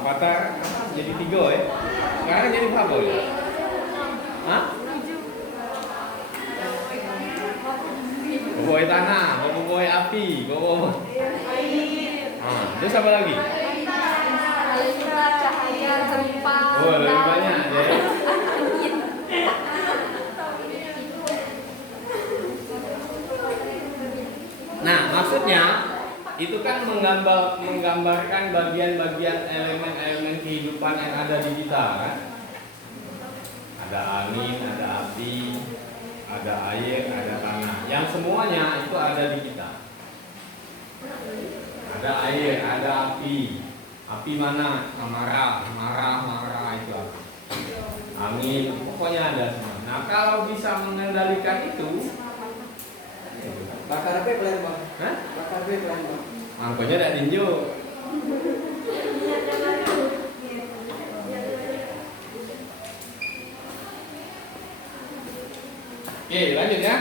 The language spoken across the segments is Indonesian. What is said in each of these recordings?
Avatar jadi 3 ya. Sekarang jadi berapa ya? Hah? Boboiboy tanah, boboiboy api, boboiboy. Terus apa lagi? Cahaya, gempa. Oh, lebih banyak ya. Nah, maksudnya itu kan menggambarkan bagian-bagian elemen-elemen kehidupan yang ada di kita kan? Ada angin, ada api, ada air, ada tanah. Yang semuanya itu ada di kita. Ada air, ada api. Api mana? Marah itu api. Angin, pokoknya ada semua. Nah, kalau bisa mengendalikan itu, bakar apa pelan bang? hah? Bakar apa pelan bang? Mangkonya tidak tinju. Oke, lanjut ya.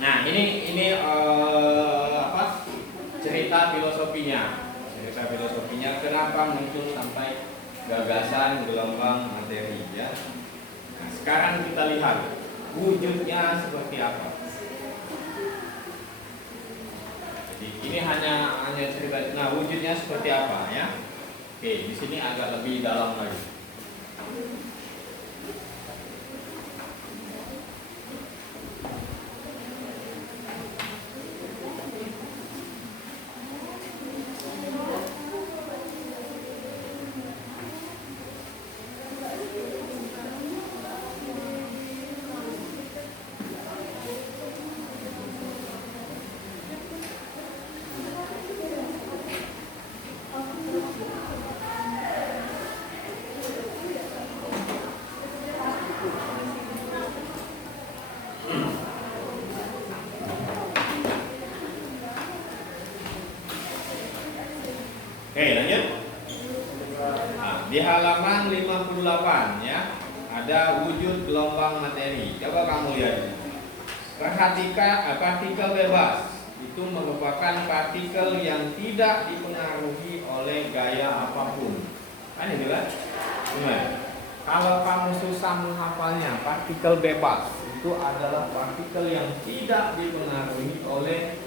Nah, ini apa? Cerita filosofinya. Cerita filosofinya kenapa muncul sampai gagasan gelombang materi ya. Nah, sekarang kita lihat wujudnya seperti apa. Jadi ini hanya cerita. Nah, wujudnya seperti apa ya? Oke, di sini agak lebih dalam lagi. Oke, lanjut. Nah, di halaman 58 ya, ada wujud gelombang materi. Coba kamu lihat. Perhatikan partikel bebas. Itu merupakan partikel yang tidak dipengaruhi oleh gaya apapun. Kan ini kan? Nah, kalau kamu susah menghafalnya, partikel bebas itu adalah partikel yang tidak dipengaruhi oleh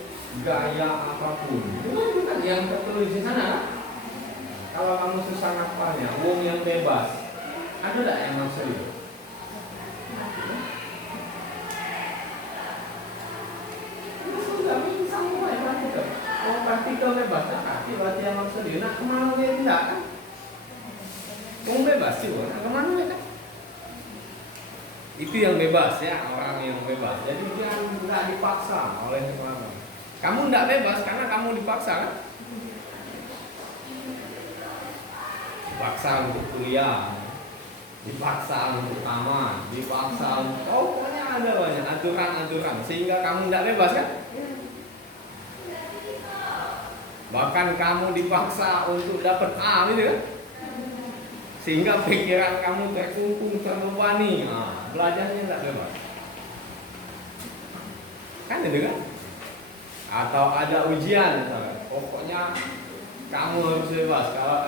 gaya apapun. Itu kan yang tertulis di sana. Kalau kamu susah ngapalnya, wong yang bebas, ada tidak yang maksud itu? Sudah bisa semua ya partikel. Oh, partikel bebas, nah, berarti yang maksud itu. Nah, kemana dia tidak kan? Wong bebas sih, nah, kemana dia kan? Itu yang bebas ya, orang yang bebas. Jadi dia tidak dipaksa oleh orang. Kamu tidak bebas karena kamu dipaksa kan? Dipaksa untuk kuliah, dipaksa untuk taman, dipaksa untuk pokoknya ada banyak aturan-aturan sehingga kamu tidak bebas kan? Bahkan kamu dipaksa untuk dapat A gitu kan? Sehingga pikiran kamu terkungkung, terbebani, belajarnya tidak bebas. Kan itu kan? Atau ada ujian, pokoknya kamu harus bebas, kalau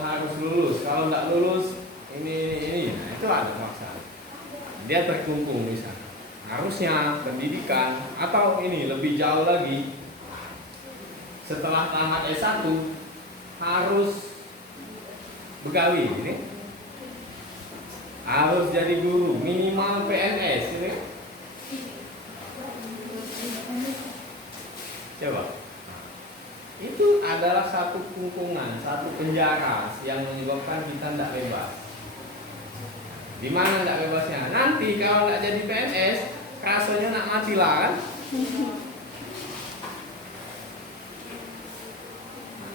harus lulus, kalau tidak lulus ini, nah, itu ada paksaan. Dia terkungkung misalnya. Harusnya pendidikan atau ini lebih jauh lagi. Setelah tamat S1 harus begawi, ini harus jadi guru, minimal PNS, ini. Coba. Itu adalah satu kungkungan, satu penjara yang menyebabkan kita tidak bebas. Di mana tidak bebasnya? Nanti kalau tidak jadi PNS, rasanya nak mati lah kan?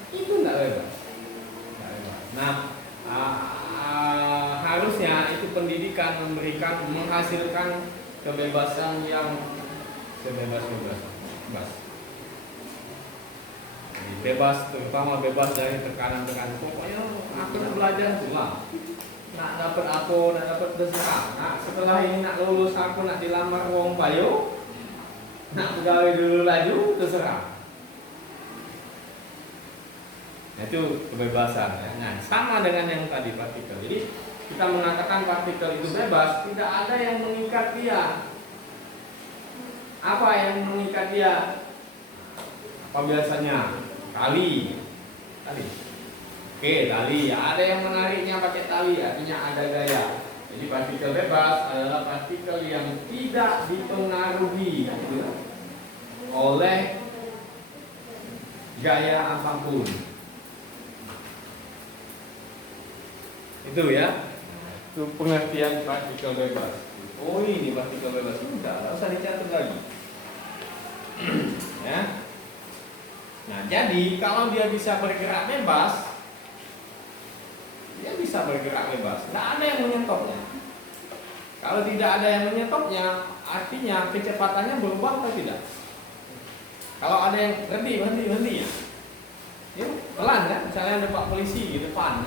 Itu tidak bebas. Nah, harusnya itu pendidikan menghasilkan kebebasan yang sebebas-bebas. Bebas, terutama bebas dari tekanan-tekanan. Pokoknya aku nak belajar pulang, nak dapat nak dapat terserah. Nah, setelah ini nak lulus aku nak dilamar wong payo, Nak pegawai dulu laju terserah. Itu kebebasan ya. Nah, sama dengan yang tadi partikel. Jadi kita mengatakan partikel itu bebas, tidak ada yang mengikat dia. Apa yang mengikat dia? Apa biasanya? Tali. Oke, tali. Ada yang menariknya pakai tali, artinya ada gaya. Jadi partikel bebas adalah partikel yang tidak dipengaruhi gitu, oleh gaya apapun. Itu ya. Itu pengertian partikel bebas. Oh, ini partikel bebas. Udah, usah dicatat lagi. Ya. Nah, jadi kalau dia bisa bergerak bebas, dia bisa bergerak bebas. Tidak ada yang menyetopnya. Kalau tidak ada yang menyetopnya, artinya kecepatannya berubah atau tidak? Kalau ada yang berhenti ya. Ya, pelan kan? Misalnya ada Pak polisi di depan.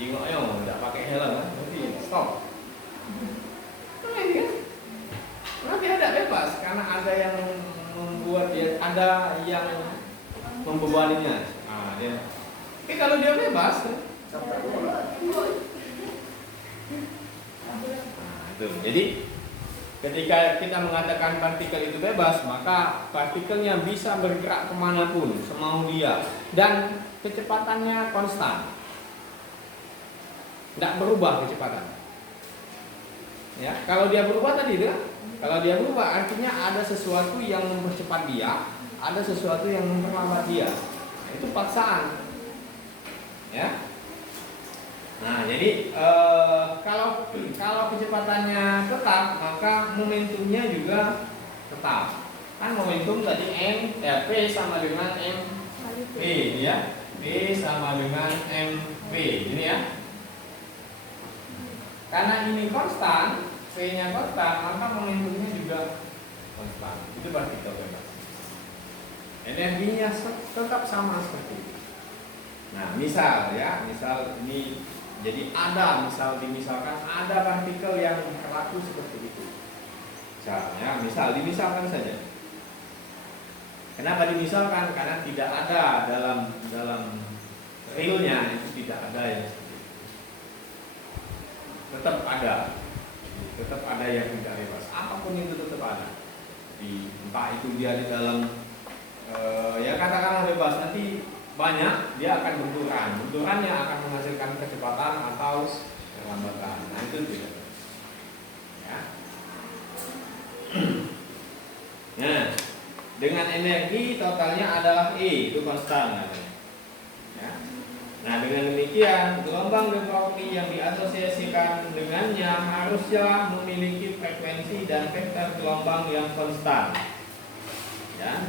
Jingoknya tidak pakai helm kan? Berhenti, stop. Nah, ini kan? Karena dia tidak bebas karena ada yang membuat dia, ada yang membebaninya. Nah, dia. Tapi kalau dia bebas, itu. Jadi ketika kita mengatakan partikel itu bebas, maka partikelnya bisa bergerak kemanapun semau dia dan kecepatannya konstan, tidak berubah kecepatan. Ya, kalau dia berubah tadi itu, kalau dia berubah artinya ada sesuatu yang mempercepat dia, ada sesuatu yang memperlambat dia. Nah, itu paksaan. Ya. Nah, jadi kalau kecepatannya tetap, maka momentumnya juga tetap. Kan momentum tadi P sama dengan mv, ya. P sama dengan mv, ini ya. Karena ini konstan, P-nya konstan, maka momentumnya juga konstan. Itu partikel bebas. Energinya tetap sama seperti itu. Nah, misal ini. Jadi dimisalkan ada partikel yang berlaku seperti itu. Dimisalkan saja. Kenapa dimisalkan? Karena tidak ada dalam realnya, itu tidak ada yang seperti itu. Tetap ada yang tidak bebas. Apapun itu tetap ada. Entah itu dia di dalam ya katakanlah bebas, nanti banyak dia akan benturannya akan menghasilkan kecepatan atau perlambatan. Nah, itu tidak. Ya. Nah, dengan energi totalnya adalah E, itu konstan. Ya. Nah, dengan demikian gelombang de Broglie yang diasosiasikan dengannya harusnya memiliki frekuensi dan vektor gelombang yang konstan. Ya.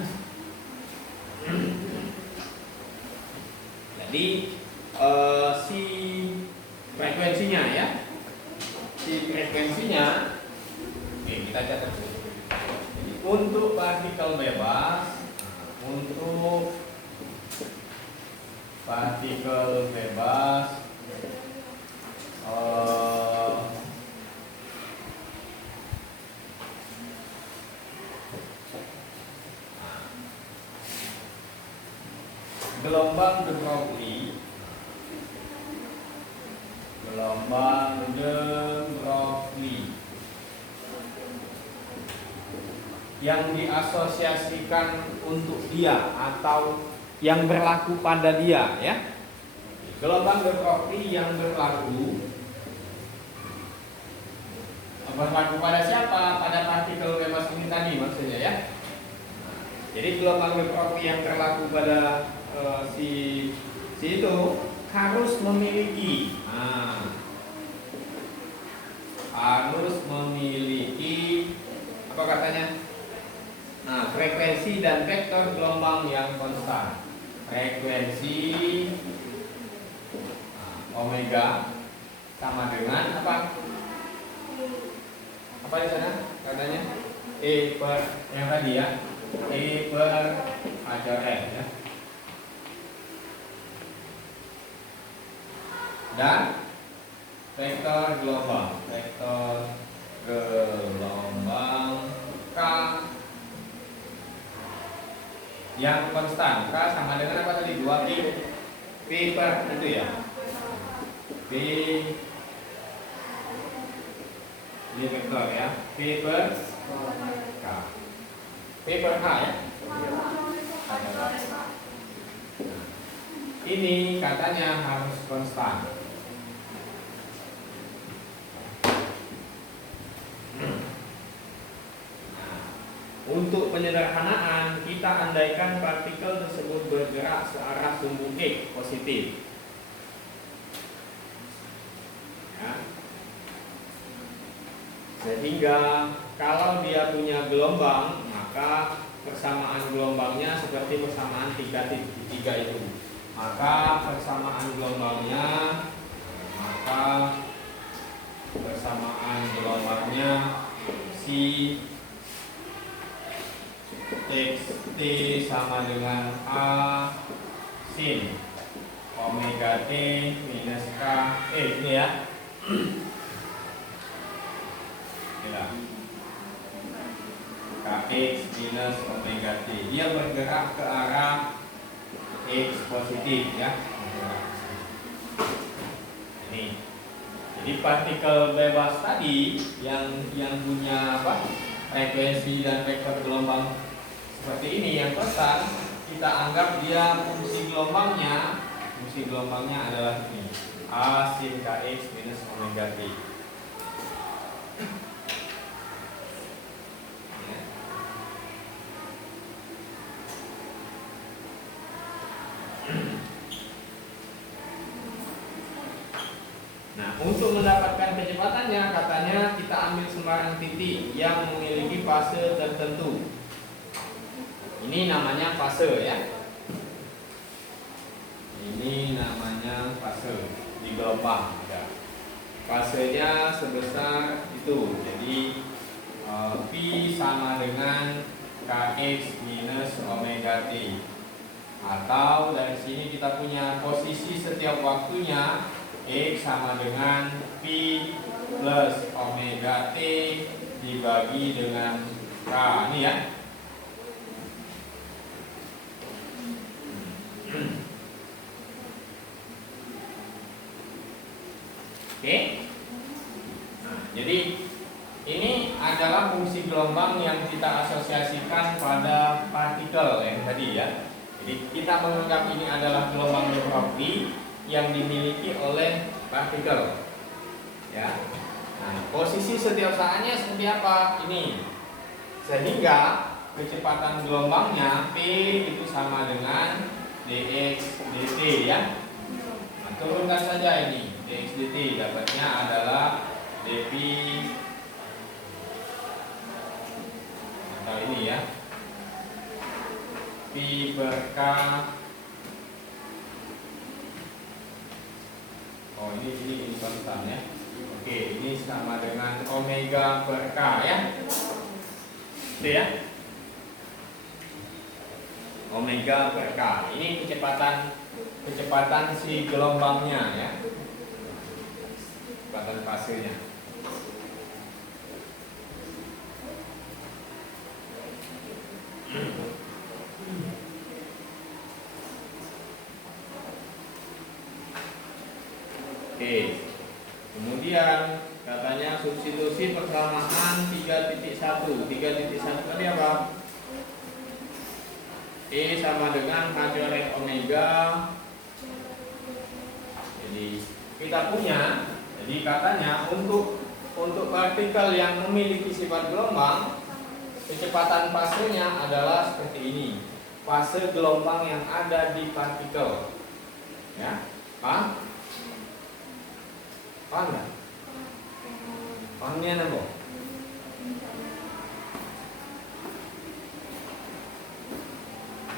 Jadi si frekuensinya ya, oke, kita catat dulu. Jadi untuk partikel bebas, gelombang de Broglie yang diasosiasikan untuk dia atau yang berlaku pada dia, ya. Gelombang de Broglie yang berlaku pada siapa? Pada partikel bebas ini tadi maksudnya, ya. Jadi gelombang de Broglie yang berlaku pada si itu harus memiliki apa katanya? Nah, frekuensi dan vektor gelombang yang konstan. Frekuensi omega sama dengan apa? Apa di sana katanya? E per yang tadi ya. E per H/L ya. Dan vektor gelombang K yang konstan. K sama dengan apa tadi? 2 P per itu ya. P ini vektor ya. P per K. P per K ya. Ini katanya harus konstan. Untuk penyederhanaan, kita andaikan partikel tersebut bergerak searah sumbu X positif. Ya. Sehingga kalau dia punya gelombang, maka persamaan gelombangnya seperti persamaan tiga itu. Maka persamaan gelombangnya si T sama dengan A sin omega T minus K ini ya. Kx minus omega T. Dia bergerak ke arah X positif ya. Ini. Jadi partikel bebas tadi yang punya frekuensi dan vektor gelombang seperti ini yang konstan, kita anggap dia fungsi gelombangnya adalah ini, A sin Kx minus omega T. Nah, untuk mendapatkan kecepatannya, katanya kita ambil sembarang titik yang memiliki fase tertentu. Ini namanya fase ya. Ini namanya fase di gelombang. Ya. Fasenya sebesar itu. Jadi P sama dengan Kx minus omega T. Atau dari sini kita punya posisi setiap waktunya X sama dengan P plus omega T dibagi dengan K. Ini ya. Oke. Nah, jadi ini adalah fungsi gelombang yang kita asosiasikan pada partikel yang tadi ya. Jadi kita menganggap ini adalah gelombang de Broglie yang dimiliki oleh partikel. Ya. Nah, posisi setiap saatnya seperti apa? Ini. Sehingga kecepatan gelombangnya P itu sama dengan dx dt ya. Nah, turunkan saja ini. Dx dt dapatnya adalah dp atau ini ya. P per K. Oh ini konstan ya. Oke, ini sama dengan omega per K ya. Itu ya. Omega per K. Ini kecepatan si gelombangnya ya. Kecepatan fasenya. Oke. Kemudian katanya substitusi persamaan 3.1. 3.1 tadi apa? E sama dengan H coret omega. Jadi kita punya, jadi katanya untuk partikel yang memiliki sifat gelombang, kecepatan fasenya adalah seperti ini. Fase gelombang yang ada di partikel. Ya. Paham? Paham nggak? Pahamnya apa?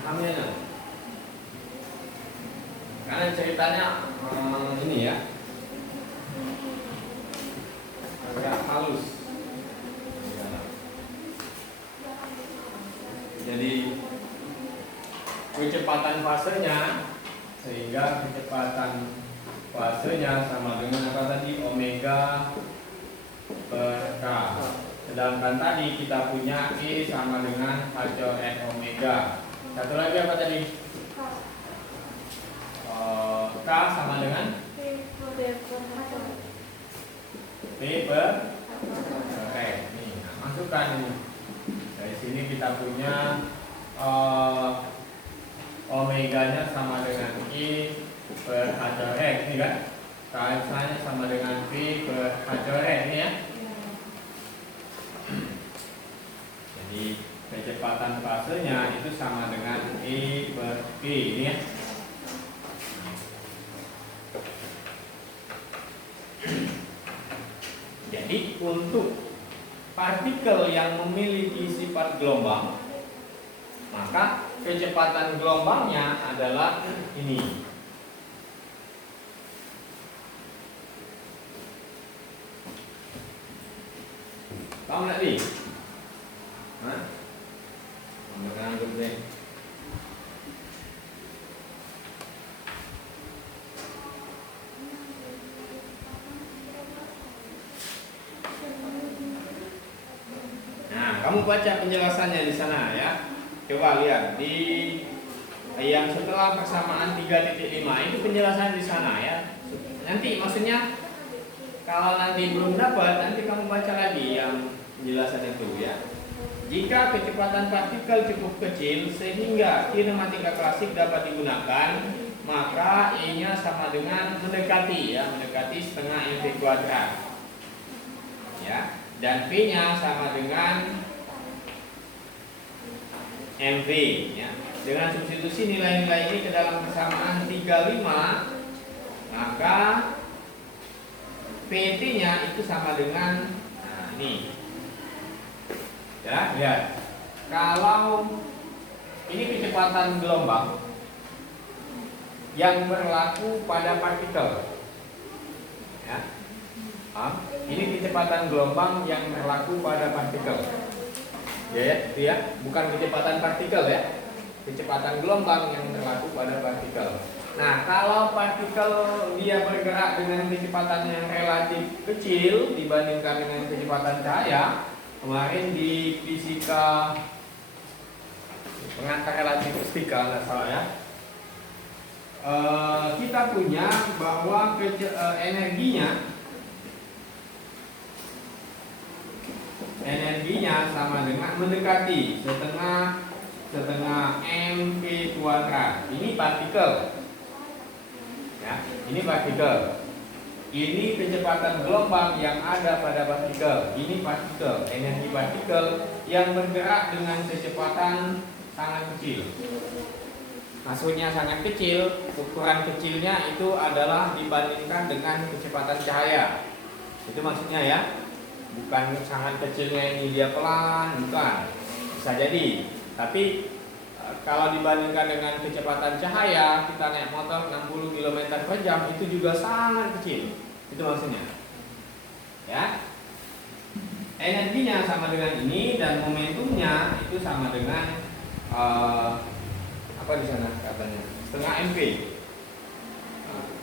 Pahamnya apa? Karena ceritanya ini ya, agak halus. Jadi kecepatan fasenya, sehingga kecepatan fasenya sama dengan apa tadi? Omega per K. Sedangkan tadi kita punya E sama dengan H coret omega. Satu lagi apa tadi? K sama dengan P per X. Nih, nah, masukkan ini. Dari sini kita punya omeganya sama dengan I per H X, ini kan? KSA-nya sama dengan P per H X, ini ya. Jadi kecepatan fasenya itu sama dengan E per P, ini ya. Jadi untuk partikel yang memiliki sifat gelombang, maka kecepatan gelombangnya adalah ini. Paham nggak nih? Hah? Memegang gede. Nah, kamu baca penjelasannya di sana ya. Coba lihat di yang setelah persamaan 3.5 itu penjelasan di sana ya. Nanti maksudnya kalau nanti belum dapat, nanti kamu baca lagi yang penjelasan itu ya. Jika kecepatan partikel cukup kecil sehingga kinematika klasik dapat digunakan, maka E-nya sama dengan mendekati ya, mendekati setengah mv kuadrat. Ya, dan P-nya sama dengan mv ya. Dengan substitusi nilai-nilai ini ke dalam persamaan 35, maka PT-nya itu sama dengan ini. Ya, lihat. Kalau ini kecepatan gelombang yang berlaku pada partikel. Ya. Ini kecepatan gelombang yang berlaku pada partikel. Ya, ya, bukan kecepatan partikel ya. Kecepatan gelombang yang berlaku pada partikel. Nah, kalau partikel dia bergerak dengan kecepatan yang relatif kecil dibandingkan dengan kecepatan cahaya, kemarin di fisika pengantar relativistika nggak salah ya, kita punya bahwa energinya sama dengan mendekati setengah mv kuadrat. Ini partikel. Ya, ini partikel. Ini kecepatan gelombang yang ada pada partikel. Ini partikel, energi partikel yang bergerak dengan kecepatan sangat kecil. Maksudnya sangat kecil, ukuran kecilnya itu adalah dibandingkan dengan kecepatan cahaya. Itu maksudnya ya. Bukan sangat kecilnya ini dia pelan, bukan. Bisa jadi. Tapi kalau dibandingkan dengan kecepatan cahaya, kita naik motor 60 km per jam itu juga sangat kecil. Itu maksudnya. Ya. Energinya sama dengan ini dan momentumnya itu sama dengan apa di sana katanya? Setengah mv.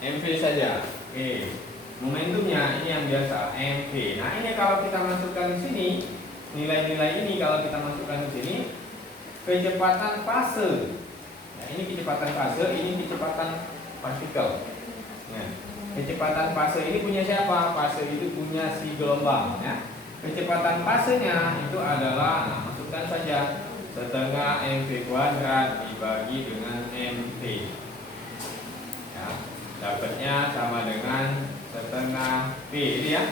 MV saja. Oke. Momentumnya ini yang biasa mv. Nah, ini kalau kita masukkan di sini, nilai-nilai ini kalau kita masukkan di sini, kecepatan fase. Nah, ini kecepatan fase, ini kecepatan partikel. Nah, kecepatan fase ini punya siapa? Fase itu punya si gelombang. Ya. Kecepatan fasenya itu adalah, nah, masukkan saja setengah mv kuadrat dibagi dengan mv. Ya, dapatnya sama dengan setengah P, ini ya.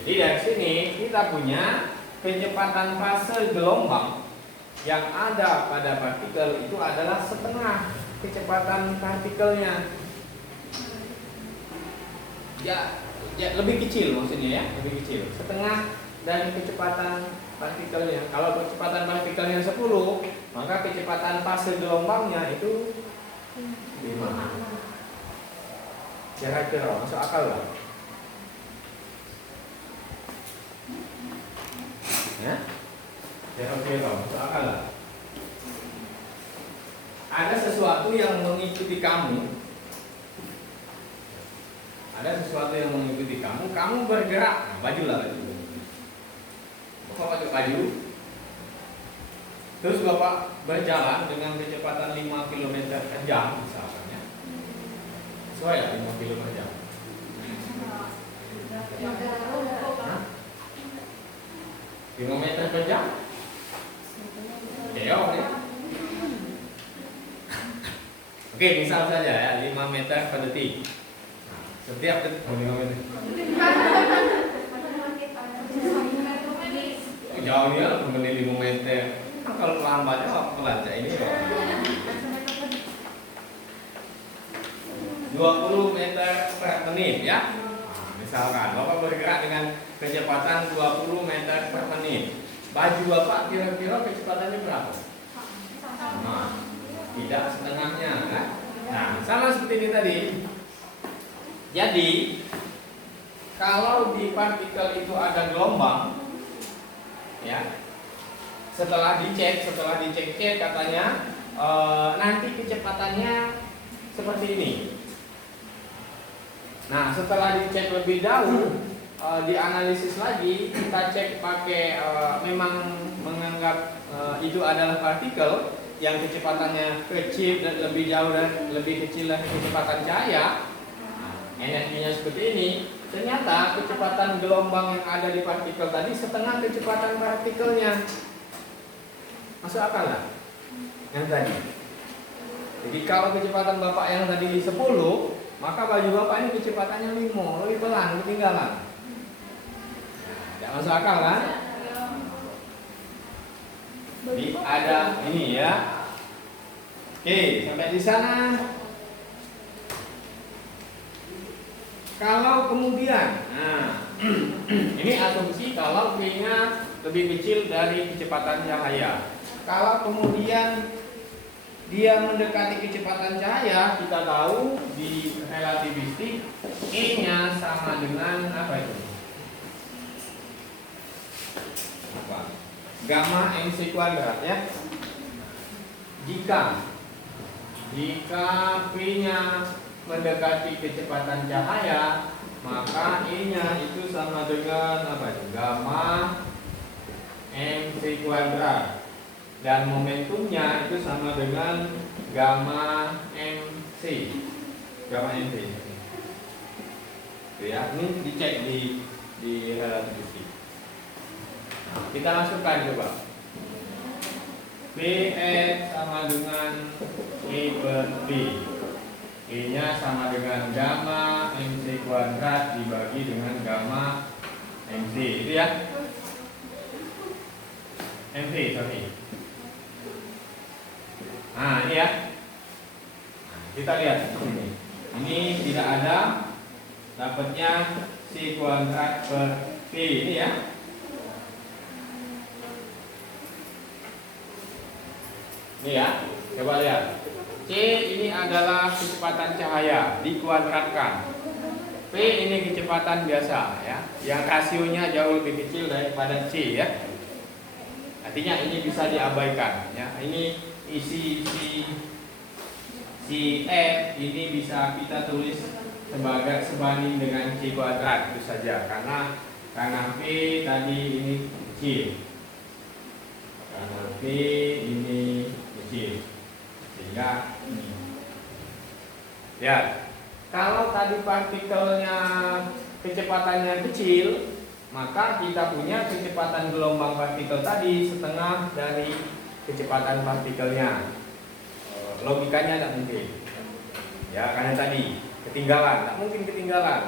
Jadi dari sini kita punya kecepatan fase gelombang yang ada pada partikel itu adalah setengah kecepatan partikelnya. Ya, lebih kecil maksudnya ya, lebih kecil. Setengah dari kecepatan partikelnya. Kalau kecepatan partikelnya 10, maka kecepatan fase gelombangnya itu 5. Kira-kira masuk akal lah. Ya? Kira-kira masuk akal lah. Ada sesuatu yang mengikuti kamu. Ada sesuatu yang mengikuti kamu. Kamu bergerak. Nah, baju lah baju. Buka baju maju. Terus Bapak berjalan dengan kecepatan 5 km per jam misalkan ya. Sesuai ya 5 km per jam? Hah? 5 meter per jam? Ya. Oke, misal saja ya 5 meter per detik. Setiap detik 5 meter. Jauh nih ya, menit 5 meter. Kalau lambatnya waktu melacak ini kok 20 meter per menit ya. Misalkan Bapak bergerak dengan kecepatan 20 meter per menit. Baju Bapak kira-kira kecepatannya berapa? Nah, tidak setengahnya kan? Nah, sama seperti ini tadi. Jadi kalau di partikel itu ada gelombang, ya, setelah dicek katanya nanti kecepatannya seperti ini. Nah, setelah dicek lebih jauh, dianalisis lagi, kita cek pakai memang menganggap itu adalah partikel yang kecepatannya kecil dan lebih jauh dan lebih kecil dari kecepatan cahaya. Energinya seperti ini. Ternyata kecepatan gelombang yang ada di partikel tadi setengah kecepatan partikelnya. Masuk akal nggak? Yang tadi. Jadi kalau kecepatan Bapak yang tadi 10, maka baju Bapak ini kecepatannya 5, lebih pelan, ketinggalan. Tidak masuk akal kan? Jadi ada ini ya. Oke, sampai di sana. Kalau kemudian, nah, ini asumsi kalau V-nya lebih kecil dari kecepatan cahaya. Kalau kemudian dia mendekati kecepatan cahaya, kita tahu di relativistik E-nya sama dengan apa itu? Apa? Gamma mc kuadrat ya. Jika V-nya mendekati kecepatan cahaya, maka E-nya itu sama dengan apa itu? Gamma mc kuadrat. Dan momentumnya itu sama dengan gamma mc. Gamma mc. Itu ya, ini dicek di relativistik. Nah, kita masukkan coba. Vf sama dengan E per V. E-nya sama dengan gamma mc kuadrat dibagi dengan gamma mc. Itu ya. mc, sorry. Nah, ini ya. Kita lihat ini. Ini tidak ada, dapatnya C kuadrat per V ini ya. Ini ya. Coba lihat. C ini adalah kecepatan cahaya dikuadratkan. P ini kecepatan biasa ya, yang rasionya jauh lebih kecil daripada C ya. Artinya ini bisa diabaikan ya. Ini isi si F ini bisa kita tulis sebagai sebanding dengan C kuadrat itu saja, karena P tadi ini kecil, karena P ini kecil, sehingga ini ya. Kalau tadi partikelnya kecepatannya kecil, maka kita punya kecepatan gelombang partikel tadi setengah dari kecepatan partikelnya. Logikanya tidak mungkin ya, karena tadi ketinggalan, tidak mungkin ketinggalan.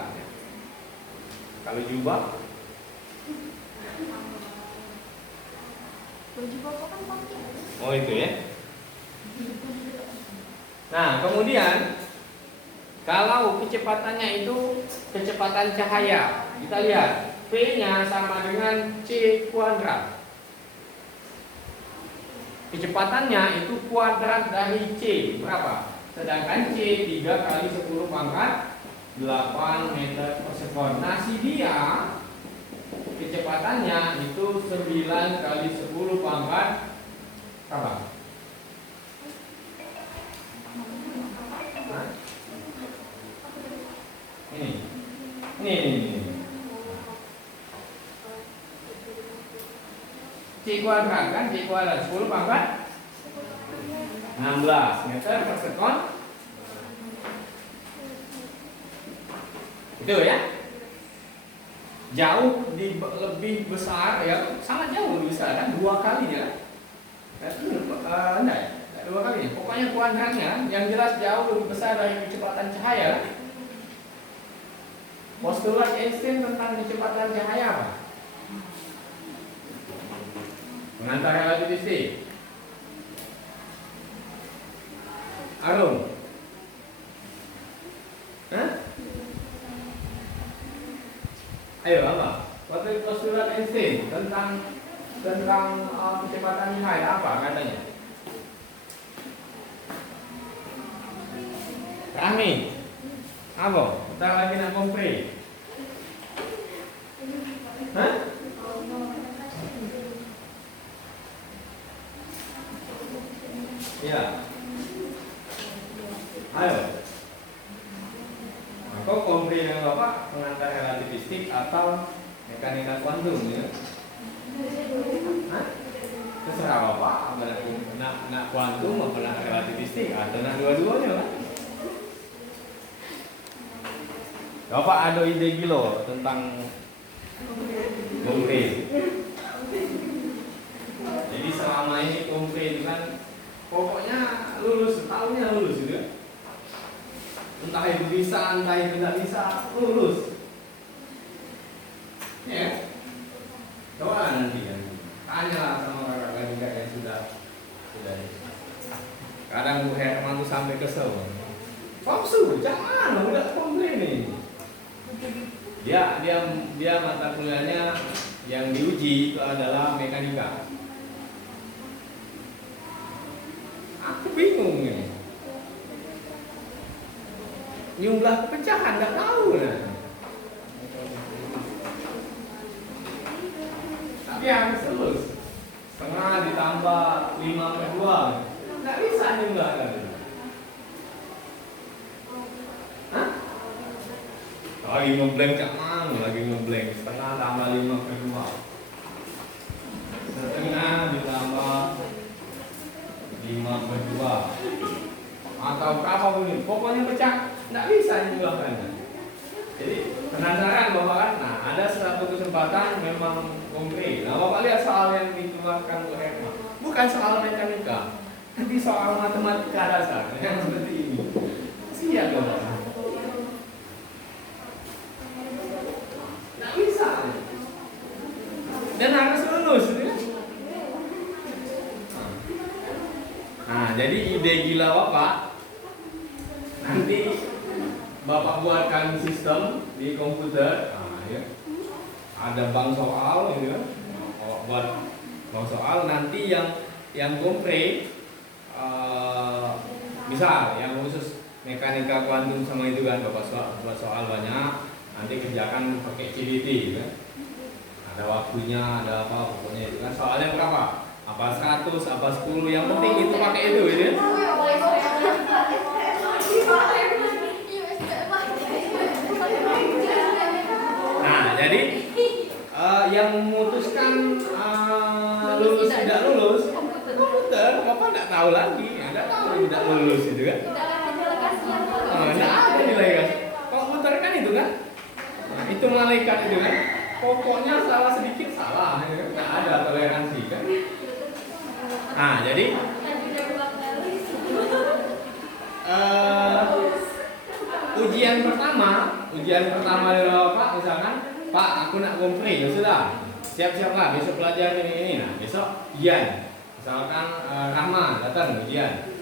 Kalau jubah oh itu ya. Nah kemudian kalau kecepatannya itu kecepatan cahaya, kita lihat V-nya sama dengan C kuadrat. Kecepatannya itu kuadrat dari C berapa? Sedangkan C 3 kali 10 pangkat 8 meter per sekon. Nah si dia kecepatannya itu 9 kali 10 pangkat apa? Nah, ini. C kuadrat kan, C kuadrat 10 pangkat 16 meter per sekon. Itu ya. Jauh lebih besar ya, sangat jauh lebih besar kan, 2 kalinya. Enggak ya, 2 kalinya. Pokoknya kuadratnya yang jelas jauh lebih besar dari kecepatan cahaya. Postulat Einstein tentang kecepatan cahaya apa? Pengantar relativistik. Arum. Hah? Ayo apa? Postulat Einstein tentang kecepatan cahaya apa katanya? Kami. Apa? Kita lagi nak kompre. Hah? Ya. Ayo. Kau kompre dengan Bapak pengantar relativistik atau mekanika kuantum ya? Hah? Terserah Bapak, nak kuantum atau nak relativistik atau nak dua-duanya lah. Bapak ada ide gila tentang kompre. Jadi selama ini kompre itu kan pokoknya lulus, setahunnya lulus gitu ya. Entah itu bisa, entah itu tidak bisa, lulus. Ya. Coba nanti kan. Tanyalah sama kakak-kakak yang sudah. Kadang Bu Herman tuh sampai kesel. Faksu, jangan, udah kompre nih. Dia mata kuliahnya yang diuji itu adalah mekanika. Aku bingung ini. Jumlah kepecahan nggak tahu nah. Tapi harus lulus. Setengah ditambah 5/2. Nggak bisa jumlah kan? Hah? Lagi ngeblank cak mang, lagi ngeblank. Setengah tambah 5/2. Setengah ditambah 5/2 atau berapa pun, pokoknya pecah, nggak bisa dijumlahkan. Jadi penasaran Bapak kan? Nah, ada satu kesempatan memang kompre. Nah, Bapak lihat soal yang dikeluarkan Bu Herma, bukan soal mekanika, tapi soal matematika dasar yang seperti ini. Siap Bapak. Nggak bisa. Dan harus lulus. Nah, jadi ide gila Bapak, nanti Bapak buatkan sistem di komputer. Nah, ya. Ada bank soal gitu kan. Buat bank soal nanti yang kompre misal yang khusus mekanika kuantum sama itu kan Bapak buat soal banyak, nanti kerjakan pakai CDT gitu kan. Ada waktunya, ada apa pokoknya itu kan. Soalnya berapa? Apa 100, apa 10, yang penting itu pakai itu gitu ya. Nah, jadi yang memutuskan lulus tidak lulus komputer. Bapak nggak tahu lagi, nggak tahu tidak lulus itu kan. Nggak ada nilai kan. Komputer kan itu kan. Nah, itu malaikat itu kan. Pokoknya salah sedikit salah, nggak ada toleransi kan. Nah, jadi ujian pertama dari Bapak misalkan, Pak, aku nak kompre, ya sudah, siap-siaplah besok pelajaran ini. Nah, besok ujian. Misalkan Rahma datang ujian.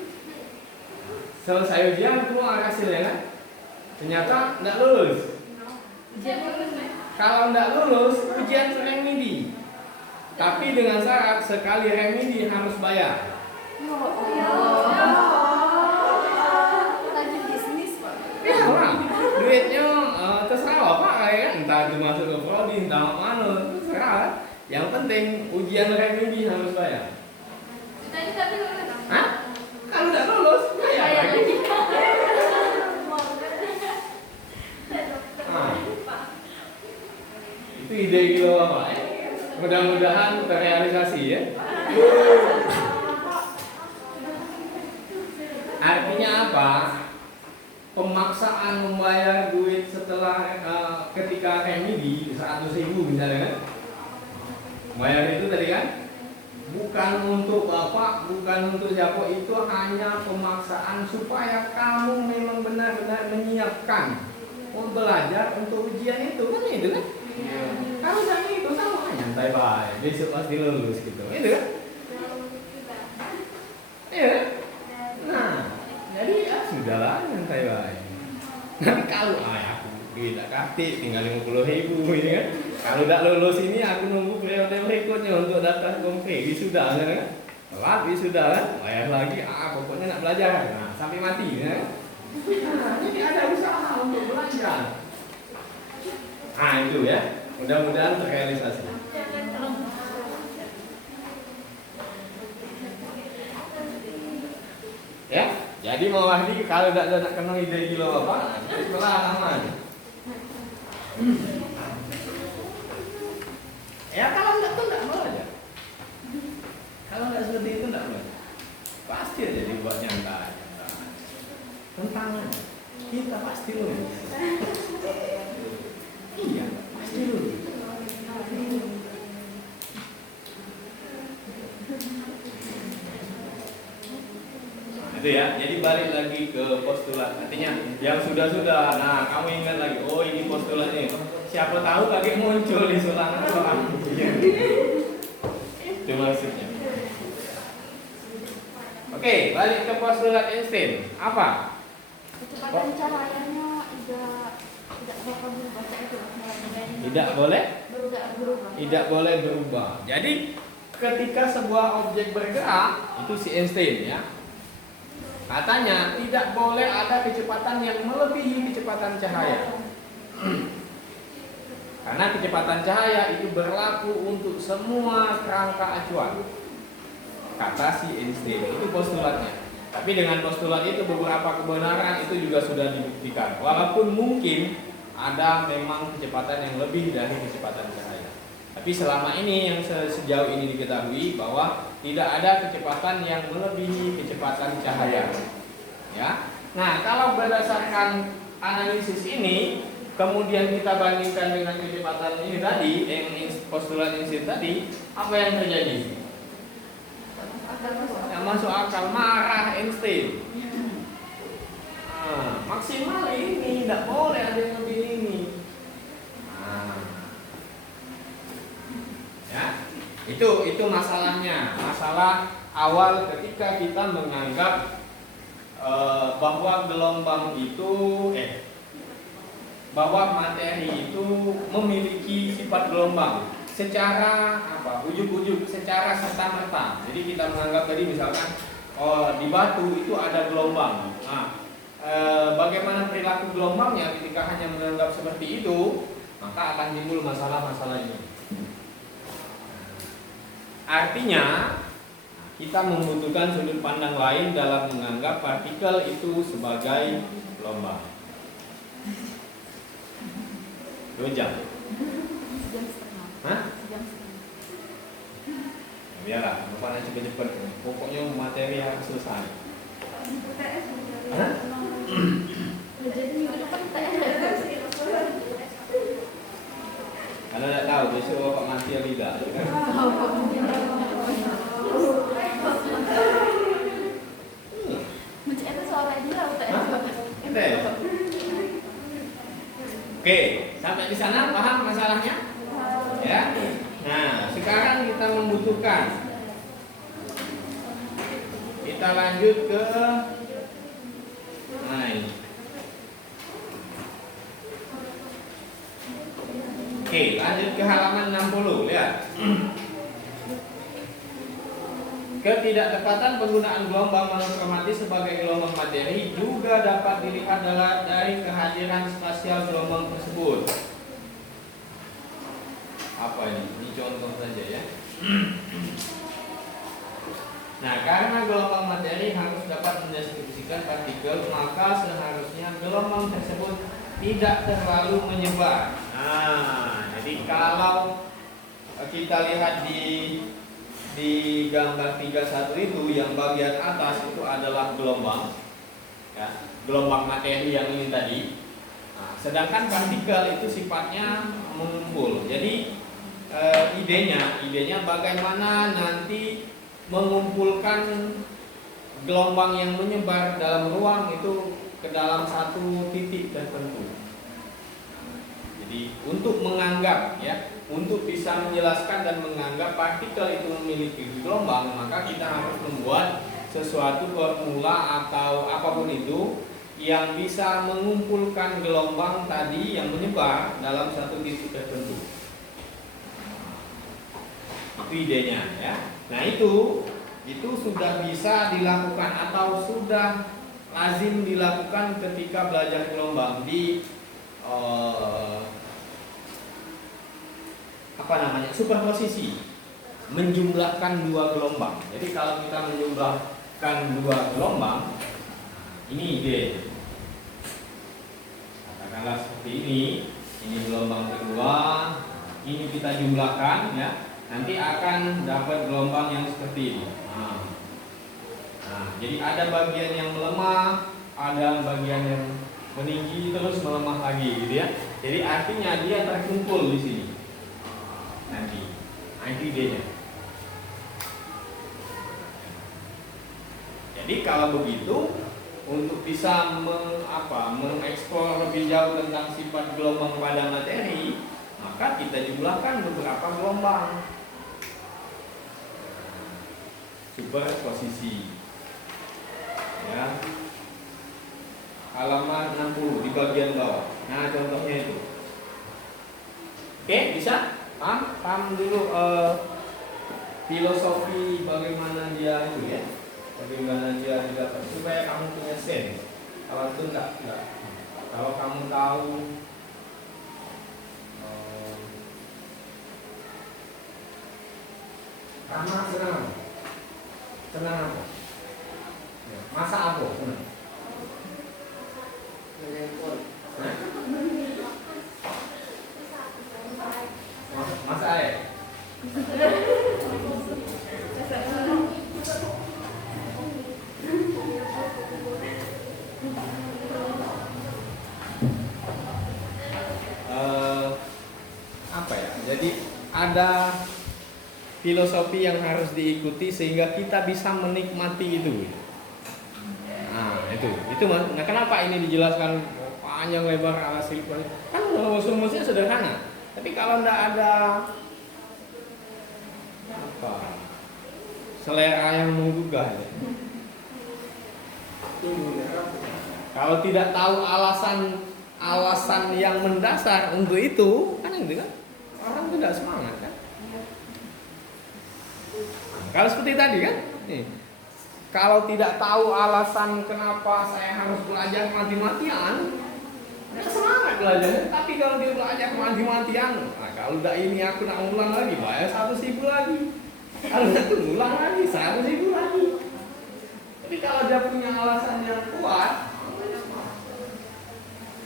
Selesai ujian keluar hasilnya kan. Ternyata tidak lulus. Kalau tidak lulus, ujian remedi. Tapi dengan syarat sekali remedi harus bayar. Lagi bisnis Pak. Ya orang, duitnya terserah Bapak kayak entah itu masuk ke prodi, entah mana, terserah. Yang penting ujian remedi harus bayar. Hah? Kalau tidak lulus, bayar lagi. Nah, itu ide gila Bapak ya. Mudah-mudahan terrealisasi. kasih ya. Artinya apa? Pemaksaan membayar duit setelah ketika remedi 100.000 misalnya kan? Bayar itu tadi kan? Bukan untuk bapak, bukan untuk siapa, itu hanya pemaksaan supaya kamu memang benar-benar menyiapkan belajar untuk ujian itu kan itu kan? Kalau jangan itu sama nyantai baik, besok pasti lulus gitu, itu kan? Iya. Nah, jadi ya sudahlah nyantai baik. Nanti kalau aku tidak kasih tinggal 50.000 ini kan? Kalau tidak lulus ini aku nunggu periode berikutnya untuk daftar kompre wisuda kan? Telat wisuda kan? Bayar lagi, pokoknya nak belajar. Nah, sampai mati kan? Nah, jadi ada usaha untuk belajar. Nah itu ya, mudah-mudahan terrealisasi. Ya, jadi mau Wahdi kalau tidak ada kenal ide gila bapak, sekolah lama aja. Ya kalau enggak tuh enggak belajar. Kalau enggak seperti itu enggak belajar. Pasti aja dibuat nyantai. Tantangan kita pasti lulus. Iya, pasti lulus. Itu ya, jadi balik lagi ke postulat. Artinya yang sudah-sudah, nah kamu ingat lagi, oh ini postulatnya. Siapa tahu kaget muncul di sulangan soal. Itu maksudnya. Oke, balik ke postulat Einstein. Apa? Kecepatan cahayanya tidak bakal berubah itu. Tidak boleh? Berubah. Tidak boleh berubah. Jadi ketika sebuah objek bergerak, itu si Einstein ya. Katanya tidak boleh ada kecepatan yang melebihi kecepatan cahaya. Karena kecepatan cahaya itu berlaku untuk semua kerangka acuan. Kata si Einstein, itu postulatnya. Tapi dengan postulat itu beberapa kebenaran itu juga sudah dibuktikan. Walaupun mungkin ada memang kecepatan yang lebih dari kecepatan cahaya. Tapi selama ini yang sejauh ini diketahui bahwa tidak ada kecepatan yang melebihi kecepatan cahaya. Ya. Nah, kalau berdasarkan analisis ini, kemudian kita bandingkan dengan kecepatan ini tadi, yang postulat Einstein tadi, apa yang terjadi? Yang masuk akal, marah Einstein. Nah, maksimal ini, tidak boleh ada yang lebih ini. Nah, ya, itu masalahnya, masalah awal ketika kita menganggap bahwa gelombang itu, bahwa materi itu memiliki sifat gelombang. Secara ujuk-ujuk, secara serta-merta. Jadi kita menganggap tadi misalkan di batu itu ada gelombang. Nah, bagaimana perilaku gelombangnya ketika hanya menganggap seperti itu, maka akan timbul masalah-masalah ini. Artinya kita membutuhkan sudut pandang lain dalam menganggap partikel itu sebagai gelombang. 2 jam. Hah? Biarlah, bapaknya cepet-cepet. Pokoknya materi harus selesai. Hah? Jadi minggu depan TS. Karena tidak tahu besok bapak mati atau tidak. Mencet itu suara dia TS. Oke, sampai di sana paham masalahnya? Ya. Nah, sekarang kita membutuhkan. Kita lanjut ke mana ini? Oke, lanjut ke halaman 60, lihat. Ketidaktepatan penggunaan gelombang monokromatis sebagai gelombang materi juga dapat dilihat dari kehadiran spasial gelombang tersebut. Apa ini? Ini contoh saja ya. Nah, karena gelombang materi harus dapat mendistribusikan partikel, maka seharusnya gelombang tersebut tidak terlalu menyebar. Nah, jadi kalau kita lihat di gambar 31 itu yang bagian atas itu adalah gelombang, ya, gelombang materi yang ini tadi. Nah, sedangkan partikel itu sifatnya mengumpul. Jadi idenya bagaimana nanti mengumpulkan gelombang yang menyebar dalam ruang itu ke dalam satu titik tertentu. Jadi untuk menganggap, ya, untuk bisa menjelaskan dan menganggap partikel itu memiliki gelombang, maka kita harus membuat sesuatu formula atau apapun itu yang bisa mengumpulkan gelombang tadi yang menyebar dalam satu titik tertentu. Itu idenya, ya. Nah, itu sudah bisa dilakukan atau sudah lazim dilakukan ketika belajar gelombang di superposisi, menjumlahkan dua gelombang. Jadi kalau kita menjumlahkan dua gelombang, ini ide. Katakanlah seperti ini gelombang kedua, ini kita jumlahkan, ya. Nanti akan dapat gelombang yang seperti ini. Nah, jadi ada bagian yang melemah, ada bagian yang meninggi terus melemah lagi, gitu ya. Jadi artinya dia terkumpul di sini. Nanti, itu idenya. Jadi kalau begitu, untuk bisa mengeksplor lebih jauh tentang sifat gelombang pada materi, maka kita jumlahkan beberapa gelombang. Superposisi, ya, halaman 60 di bagian bawah. Nah, contohnya itu. Oke, bisa? Paham dulu filosofi bagaimana dia itu, ya, bagaimana dia didapat, supaya kamu punya sense. Kalau itu enggak. Kalau kamu tahu karena senang apa? Masa apa? Masa ya? Apa ya? Jadi ada filosofi yang harus diikuti sehingga kita bisa menikmati itu. Nah, itu nah, kenapa ini dijelaskan panjang lebar ala silver? Kan rumusnya sederhana. Tapi kalau tidak ada selera yang menggugah, ya. Kalau tidak tahu alasan yang mendasar untuk itu, kan itu kan orang tidak semangat, kan? Kalau seperti tadi, kan, nih, kalau tidak tahu alasan kenapa saya harus belajar mati-matian, tidak semangat belajar. Tapi kalau dia belajar mati-matian, nah, kalau tidak ini aku nak ulang lagi, bayar 100.000 lagi. Kalau tidak ulang lagi 100.000 lagi. Tapi kalau dia punya alasan yang kuat,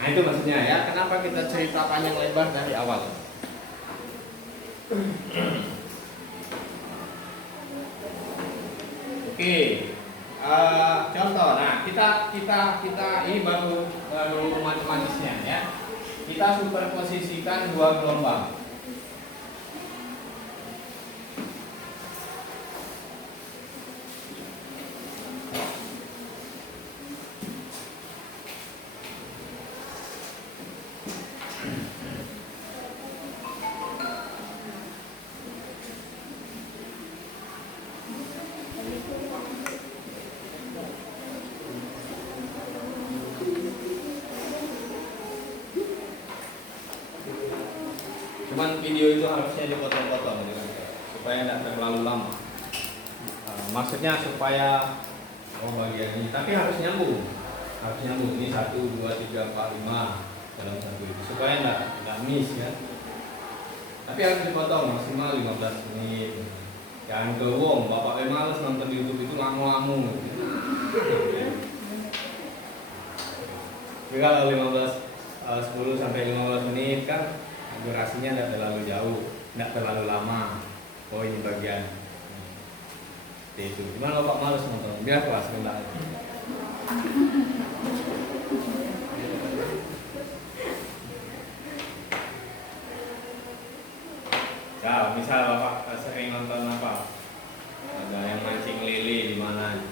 nah itu maksudnya, ya, kenapa kita cerita panjang lebar dari awal. Oke, contoh. Nah, kita ini baru matematisnya, ya. Kita superposisikan dua gelombang. Cuman video itu harusnya dipotong-potong gitu, supaya tidak terlalu lama. Maksudnya supaya bagian ini, tapi harus nyambung. Ini 1, 2, 3, 4, 5 dalam satu itu, supaya tidak miss, ya. Tapi harus dipotong maksimal 15 menit. Jangan kelewong, bapak males nonton YouTube itu lama-lama. Tapi kalau 10 sampai 15 menit kan durasinya tidak terlalu jauh, tidak terlalu lama. Oh, ini bagian. Seperti itu. Gimana Bapak males nonton? Biar kelas sebentar. Ya, misal Bapak sering nonton apa? Ada yang mancing lele di mana?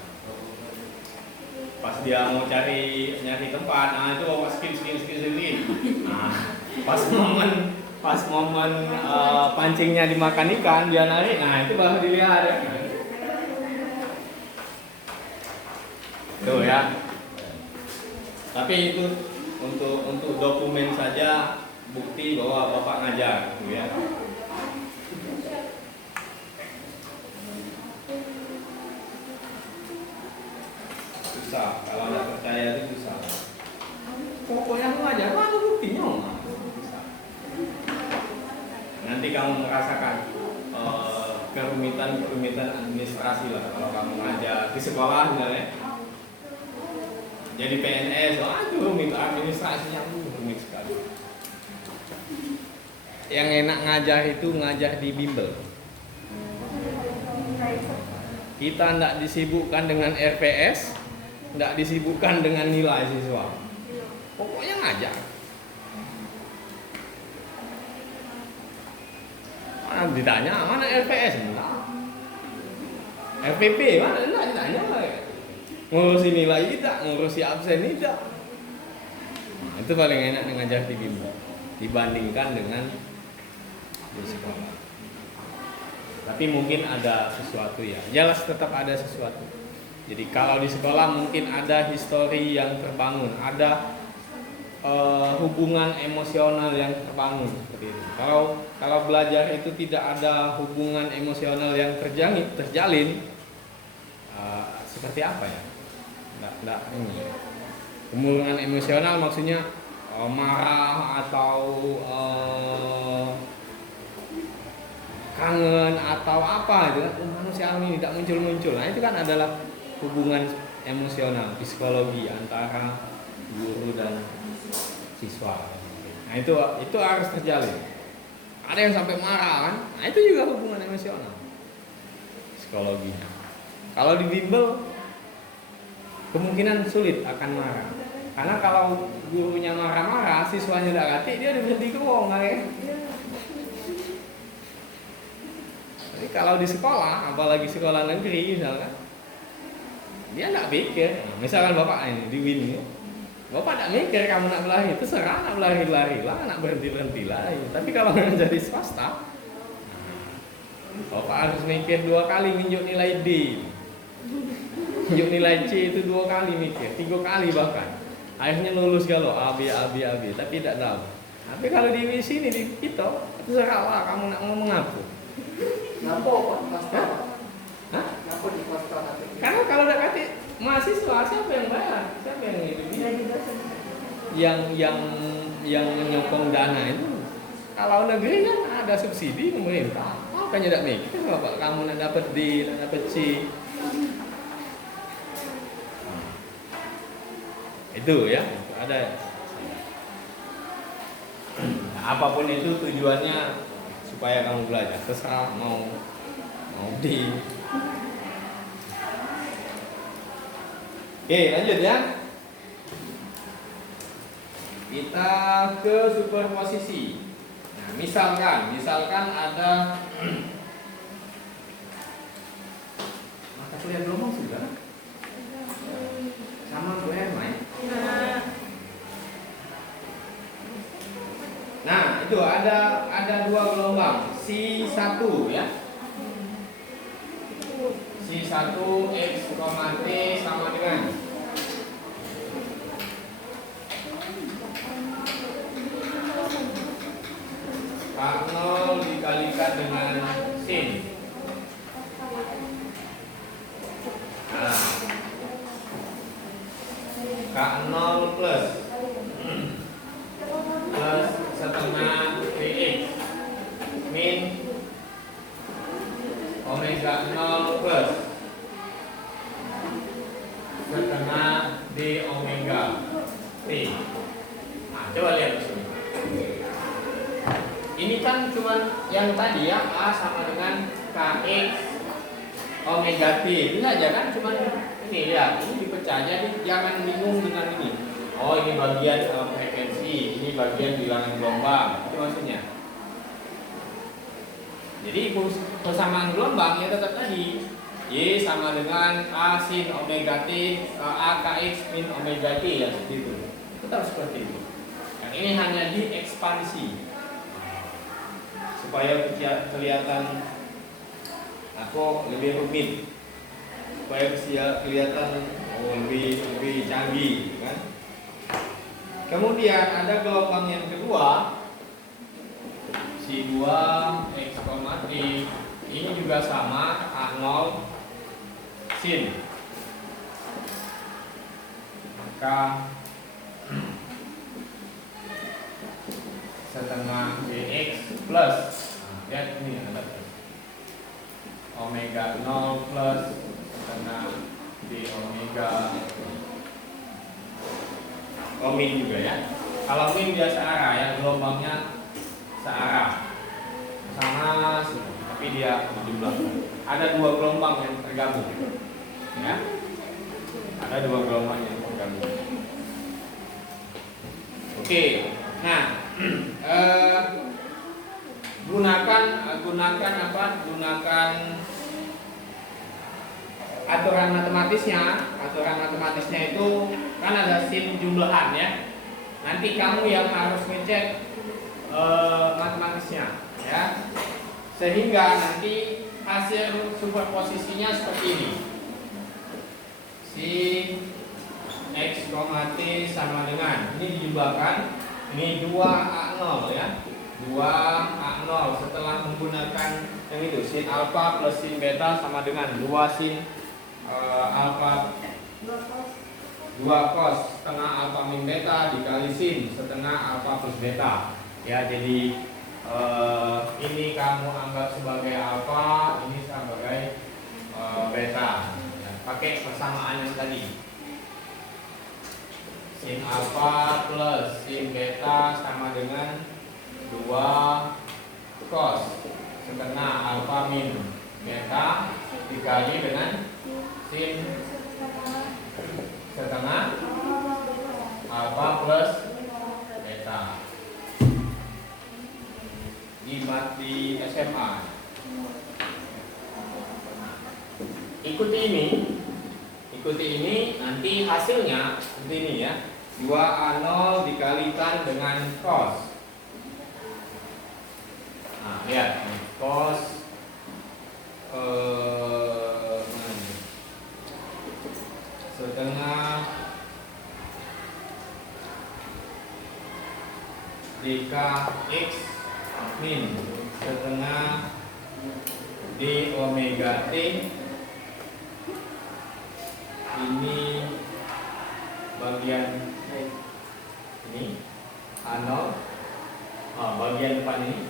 Pas dia mau nyari tempat, nah itu Bapak skip. Nah, pas momen pancingnya dimakan ikan, dia narik, nah itu baru dilihat ya. Tuh ya. Tapi itu untuk dokumen saja, bukti bahwa Bapak ngajar, gitu ya. Susah, kalau anda percaya itu susah. Pokoknya aku ngajar, ada buktinya mah. Susah. Nanti kamu merasakan kerumitan administrasi lah kalau kamu ngajar di sekolah misalnya. Jadi PNS, aduh rumit administrasinya, rumit sekali. Yang enak ngajar itu ngajar di bimbel. Kita tidak disibukkan dengan RPS, tidak disibukkan dengan nilai siswa. Pokoknya ngajar. Ditanya mana RPS? Enggak. RPP mana? Enggak ditanya. Ngurusi nilai tidak, ngurusi absen tidak. Nah, itu paling enak ngajar di bimbel dibandingkan dengan di sekolah. Tapi mungkin ada sesuatu ya. Jelas tetap ada sesuatu. Jadi kalau di sekolah mungkin ada histori yang terbangun, ada hubungan emosional yang terbangun seperti itu. Kalau belajar itu tidak ada hubungan emosional yang terjalin, seperti apa ya? Nggak ini. Hubungan emosional maksudnya marah atau kangen atau apa itu kan manusia ini tidak muncul. Nah itu kan adalah hubungan emosional psikologi antara guru dan siswa. Nah itu harus terjalin. Ada yang sampai marah kan? Nah itu juga hubungan emosional psikologinya. Kalau di bimbel kemungkinan sulit akan marah. Karena kalau gurunya marah-marah, siswanya tidak ngerti, dia udah berhenti ngomong kan ya. Jadi kalau di sekolah, apalagi sekolah negeri misalkan, dia tidak pikir. Misalkan Bapak ini di WIN ini, Bapak tidak mikir kamu nak berlari, terserah nak berlari lah, nak berhenti lah. Tapi kalau jadi swasta, Bapak harus mikir 2 kali minjuk nilai D. Minjuk nilai C itu 2 kali mikir, 3 kali bahkan. Akhirnya lulus kalau A, B, tapi tidak tahu. Tapi kalau di sini di kita, terserah lah kamu nak ngomong apa. Kenapa Pak swasta? Hah? Kenapa di swasta nanti? Karena kalau udah kata mahasiswa siapa yang bayar? Siapa yang hidup? Yang menyokong dana itu. Kalau negeri kan ada subsidi pemerintah. Makanya tidak mikir Bapak kamu nak dapat D, nak dapat C. Itu ya, ada. Apapun itu tujuannya supaya kamu belajar. Terserah mau di. Oke, lanjut ya. Kita ke superposisi. Nah, misalkan ada mata kuliah gelombang sudah. Sama Bu Herma ya? Nah, itu ada 2 gelombang, Si1 ya. Si1 X, T sama dengan K0 dikalikan dengan sin. Nah, K0 plus setengah Dx min omega 0 plus setengah d omega t. Nah, coba lihat di sini. Ini kan cuma yang tadi ya, A sama dengan Kx omega T. Ini aja kan cuma ini lihat, ini dipecah, jadi jangan bingung dengan ini. Oh, ini bagian frekuensi, ini bagian bilangan gelombang. Itu maksudnya. Jadi persamaan gelombang ya tetap tadi Y sama dengan A sin omega T, A kx min omega T ya seperti itu. Tetap seperti itu. Yang ini hanya diekspansi supaya kelihatan lebih rumit, supaya kelihatan lebih canggih, kan? Kemudian ada gelombang yang kedua, si 2 x, T. Ini juga sama A0 sin. Maka setengah dx plus, lihat ini ada omega 0 plus setengah d omega min juga ya. Kalau min dia searah ya, gelombangnya searah sama, tapi dia berjumlah. Ada 2 gelombang yang tergabung ya. Ada 2 gelombang yang tergabung. Oke, nah gunakan aturan matematisnya. Aturan matematisnya itu kan ada sin jumlahan ya. Nanti kamu yang harus ngecek matematisnya ya, sehingga nanti hasil superposisinya seperti ini. Sin x, T sama dengan ini dijumlahkan, ini 2A0 ya, 2A0 setelah menggunakan yang itu sin alfa plus sin beta sama dengan 2 sin alfa 2 cos setengah alfa min beta dikali sin setengah alfa plus beta ya. Jadi ini kamu anggap sebagai alfa, ini sebagai beta ya, pakai persamaan yang tadi. Sin alfa plus sin beta sama dengan 2 cos setengah alfa min beta dikali dengan sin setengah alfa plus beta. Di SMA ikuti ini nanti hasilnya seperti ini ya, 2A0 dikalikan dengan cos. Nah lihat ini, cos setengah dkx min setengah d omega T. Ini bagian ini A0, bagian depan ini,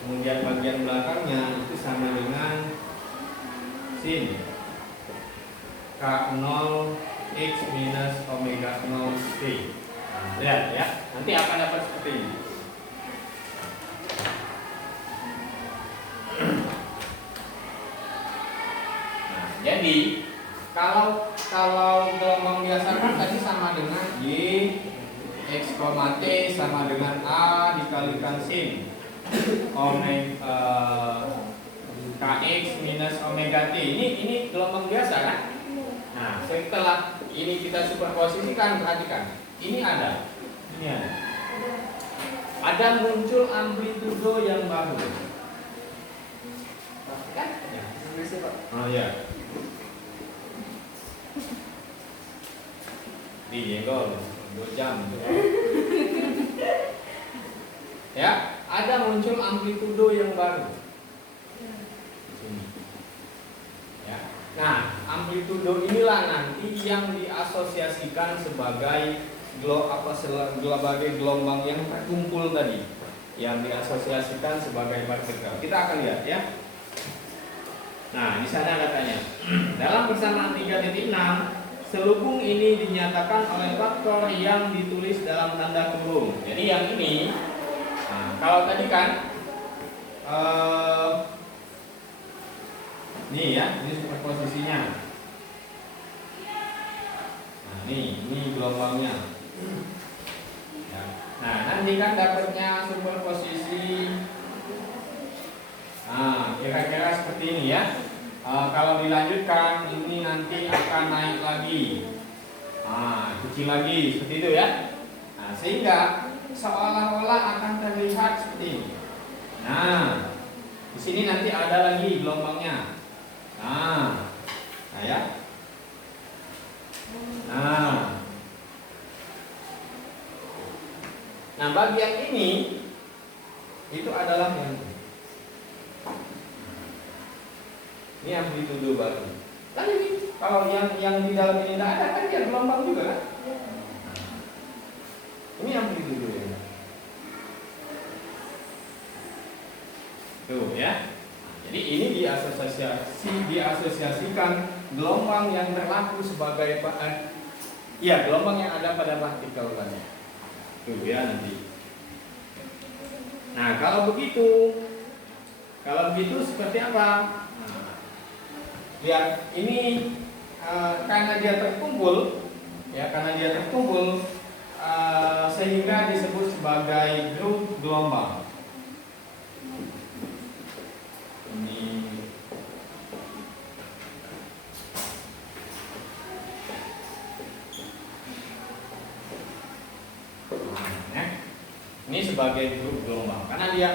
kemudian bagian belakangnya itu sama dengan sin K0 x minus omega 0 T. Lihat ya, nanti akan dapat seperti ini. Nah, jadi kalau gelombang biasa kan tadi sama dengan Y x, T sama dengan A dikalikan sin omega kx minus omega T. Ini gelombang biasa kan? Nah, setelah ini kita superposisikan, perhatikan. Ini ada. Ada muncul amplitudo yang baru. Kan? Ya. Oh ya. Di jenggol 2 jam. Ya, ada muncul amplitudo yang baru. Ya. Nah, amplitudo inilah nanti yang diasosiasikan sebagai sebagai gelombang yang terkumpul tadi, yang diasosiasikan sebagai partikel. Kita akan lihat ya. Nah, di sana katanya dalam persamaan 3.6 selubung ini dinyatakan oleh faktor yang ditulis dalam tanda kurung. Jadi yang ini, nah, kalau tadi kan Nih ya, ini superposisinya. Nah, ini gelombangnya. Ya. Nah, nanti kan dapatnya superposisi. Nah, kira-kira seperti ini ya. Kalau dilanjutkan, ini nanti akan naik lagi. Kecil lagi, seperti itu ya. Nah, sehingga seolah-olah akan terlihat seperti ini. Nah, di sini nanti ada lagi gelombangnya. Nah ya. Nah, bagian ini itu adalah ini amplitudo baru. Kan ini kalau yang di dalam ini tidak ada kan dia gelombang juga kan? Ini amplitudo ya. Tuh ya. Jadi ini diasosiasikan gelombang yang berlaku sebagai gelombang yang ada pada partikel tadi. Tuh ya nanti. Nah, kalau begitu seperti apa? Lihat ini karena dia terkumpul sehingga disebut sebagai grup gelombang. Ini sebagai grup gelombang karena dia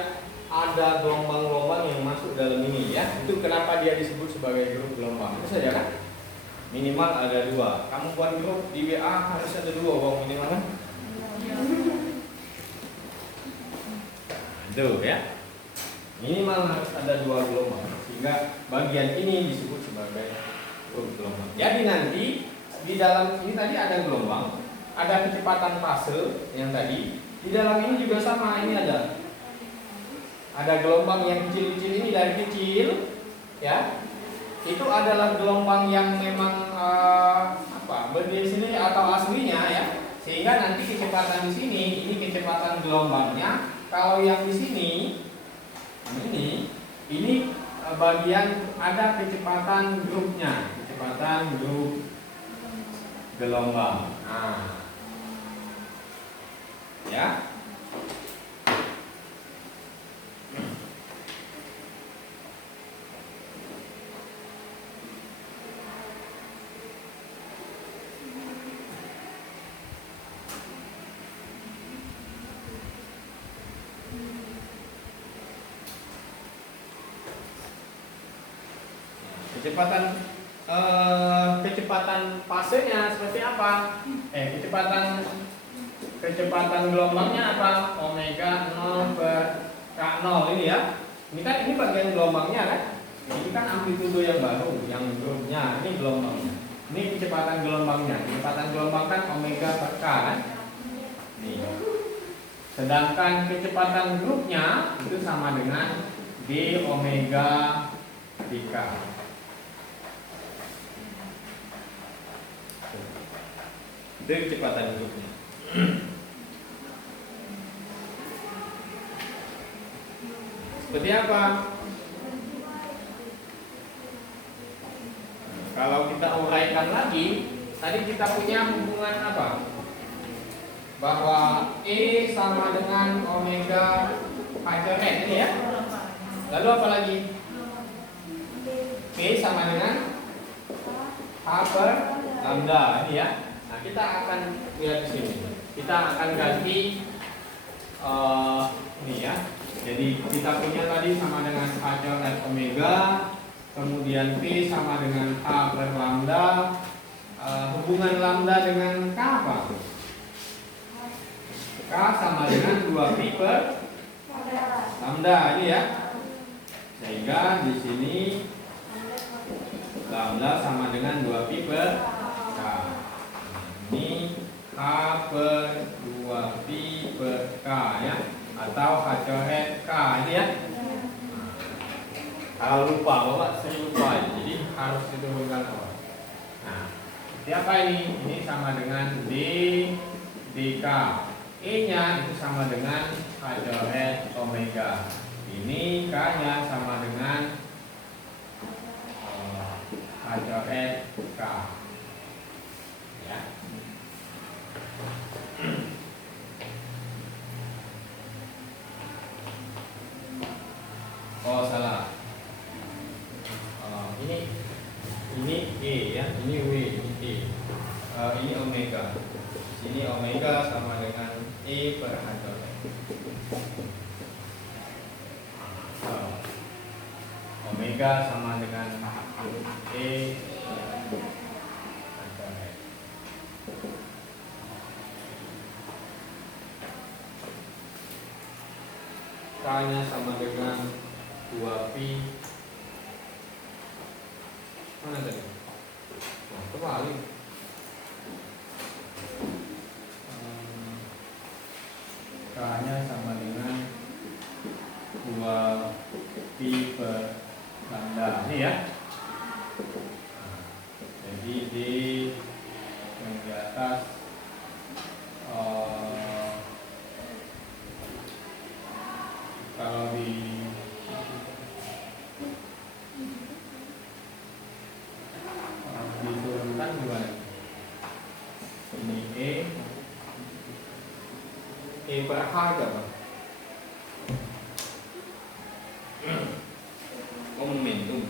ada gelombang-gelombang yang masuk dalam ini ya. Itu kenapa dia disebut sebagai grup gelombang. Itu saja kan? Minimal ada 2. Kamu buat grup di WA harus ada 2 minimal kan? Itu ya. Minimal harus ada 2 gelombang sehingga bagian ini disebut sebagai grup gelombang. Jadi nanti di dalam ini tadi ada gelombang, ada kecepatan fase yang tadi. Di dalam ini juga sama, ini ada gelombang yang kecil-kecil ini dari kecil, ya. Itu adalah gelombang yang memang berdiri sini atau aslinya ya. Sehingga nanti kecepatan di sini, ini kecepatan gelombangnya. Kalau yang di sini, ini bagian ada kecepatan grupnya, kecepatan grup gelombang. Nah. Ya. Kecepatan fasenya seperti apa? Kecepatan gelombangnya apa? Omega 0 per K0 ini ya. Ini bagian gelombangnya kan? Ini kan amplitudo yang baru, yang grupnya. Ini gelombangnya. Ini kecepatan gelombangnya. Kecepatan gelombang kan omega per K kan? Nih. Sedangkan kecepatan grupnya itu sama dengan d omega dk. Itu kecepatan grupnya. Seperti apa? Kalau kita uraikan lagi, tadi kita punya hubungan apa? Bahwa E sama dengan omega H-N ini ya. Lalu apa lagi? P sama dengan H per lambda ini ya. Nah, kita akan lihat di sini. Kita akan ganti ini ya. Jadi kita punya tadi sama dengan H-N omega, kemudian P sama dengan H per lambda. Hubungan lambda dengan K apa? K sama dengan 2 pi per lambda ini ya. Sehingga di sini lambda sama dengan 2 pi per K. Ini H per 2 pi per K ya, atau H coret K ini ya. Kalau lupa, Bapak saya lupa jadi harus diturunkan awal. Nah, siapa ini? Ini sama dengan D dk. E nya itu sama dengan H coret omega. Ini K nya sama dengan Ya. Oh salah. Ini E ya, ini W, ini E. Ini omega. Sini omega sama dengan E per H-. Omega sama dengan E per H-. K-nya sama dengan 2pi. Mana tadi? Nah, kebalik. K-nya sama dengan 2pi per lambda. Ini ya. Jadi di yang di atas kalau diturunkan gimana? Ini E per H berapa? Momentum.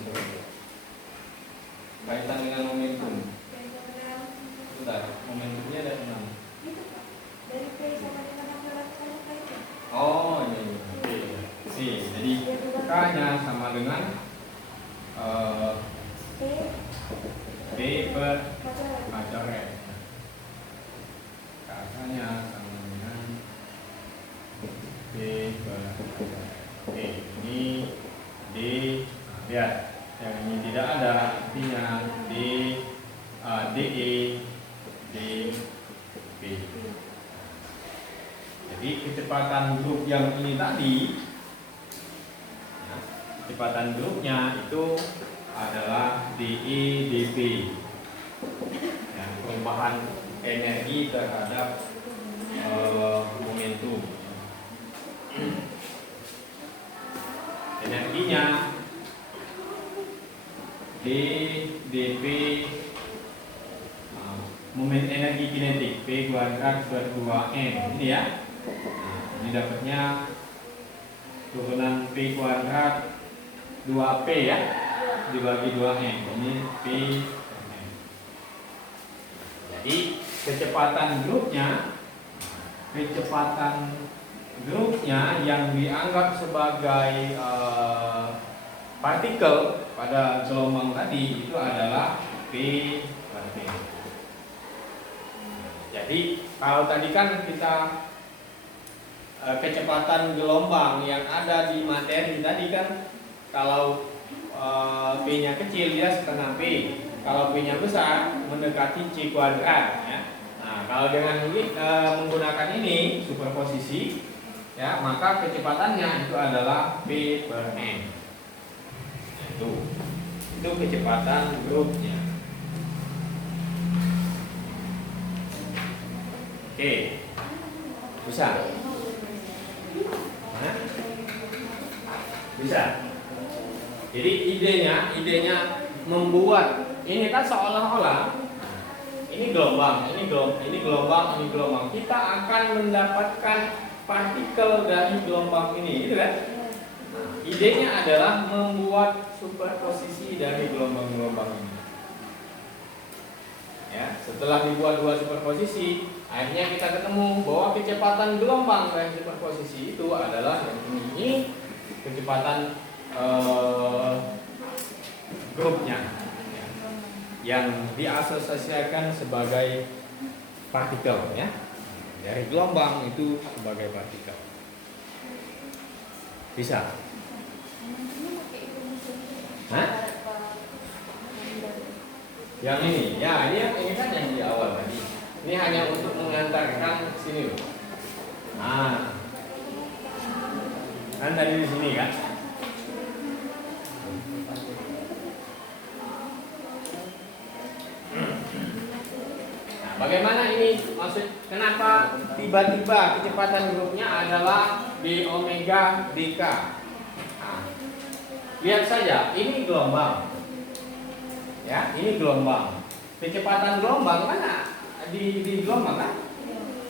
Kaitan dengan momentum. Bentar, momentumnya ada 6. Dari P sama dengan akselerasinya kayak Oh ini. Oke. Jadi K-nya sama dengan B per H coret. K-nya sama dengan B per H coret. Oke, ini D. Nah, lihat, yang ini tidak ada, artinya DE, DB. Jadi kecepatan grup yang ini tadi, ya, kecepatan grupnya itu adalah DE, DB. Ya, perubahan energi terhadap momentum. Energinya D, dP, momen energi kinetik P kuadrat per 2M ini ya. Ini dapatnya turunan P kuadrat 2P ya, dibagi 2M. Ini P per M. Jadi kecepatan grupnya yang dianggap sebagai partikel pada gelombang tadi itu adalah P per M. Jadi kalau tadi kan kita kecepatan gelombang yang ada di materi tadi kan, kalau P-nya kecil dia setengah P, kalau P-nya besar mendekati C kuadrat ya. Nah, kalau dengan ini menggunakan ini superposisi ya, maka kecepatannya itu adalah P per M. Itu kecepatan grupnya. Oke, bisa? Hah? Bisa. Jadi idenya membuat ini kan seolah-olah ini gelombang. Kita akan mendapatkan partikel dari gelombang ini, gitu kan? Idenya adalah membuat superposisi dari gelombang-gelombang ini. Ya, setelah dibuat dua superposisi, akhirnya kita ketemu bahwa kecepatan gelombang dari superposisi itu adalah yang ini kecepatan grupnya, ya, yang diasosiasikan sebagai partikel, ya, dari gelombang itu sebagai partikel. Bisa? Hah? Yang ini, ya ini kan yang di awal tadi. Ini hanya untuk mengantarkan sini loh. Nah, kan tadi di sini kan. Nah, bagaimana ini maksud? Kenapa tiba-tiba kecepatan grupnya adalah d omega dk? Nah, lihat saja, ini gelombang. Ya, ini gelombang. kecepatan gelombang kan di gelombang kan?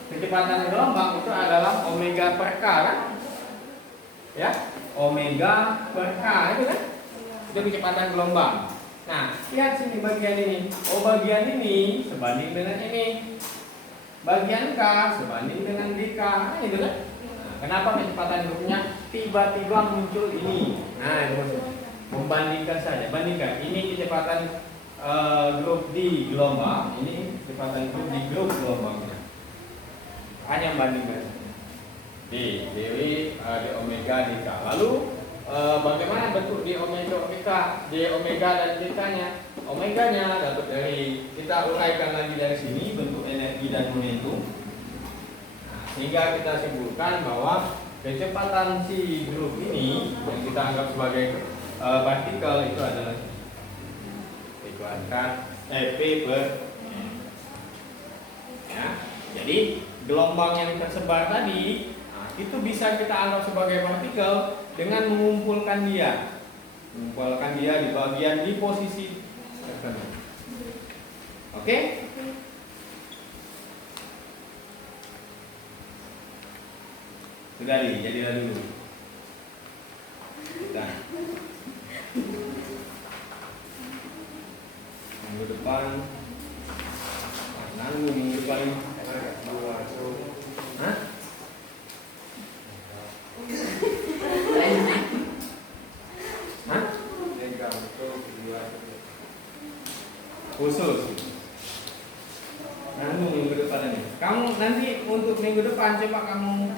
Kecepatan gelombang itu adalah omega per k kan? Ya, omega per k itu kan? Itu kecepatan gelombang. Nah, lihat sini bagian ini. Oh, bagian ini sebanding dengan ini. Bagian K sebanding dengan DK. Nah, itu kan? Nah, kenapa kecepatan grupnya tiba-tiba muncul ini? Nah, itu maksudnya. Membandingkan saja. Bandingkan. Ini kecepatan grup di gelombang. Ini kecepatan grup di grup gelombangnya. Hanya bandingkan. D omega DK. Lalu bagaimana bentuk D omega DK? D omega dan DK-nya. Omeganya dapat dari, kita uraikan lagi dari sini bentuk energi dan momentum. Nah, sehingga kita simpulkan bahwa kecepatan si grup ini yang kita anggap sebagai partikel itu adalah dikuatkan P per M. Ya, jadi gelombang yang tersebar tadi itu bisa kita anggap sebagai partikel dengan mengumpulkan dia di bagian di posisi tertentu. Oke? Sudah jadilah dulu. Sudah. Minggu depan nanggung minggu depan ini. Hah? Hah? Khusus. Nanggung minggu depan ini. Kamu nanti untuk minggu depan coba kamu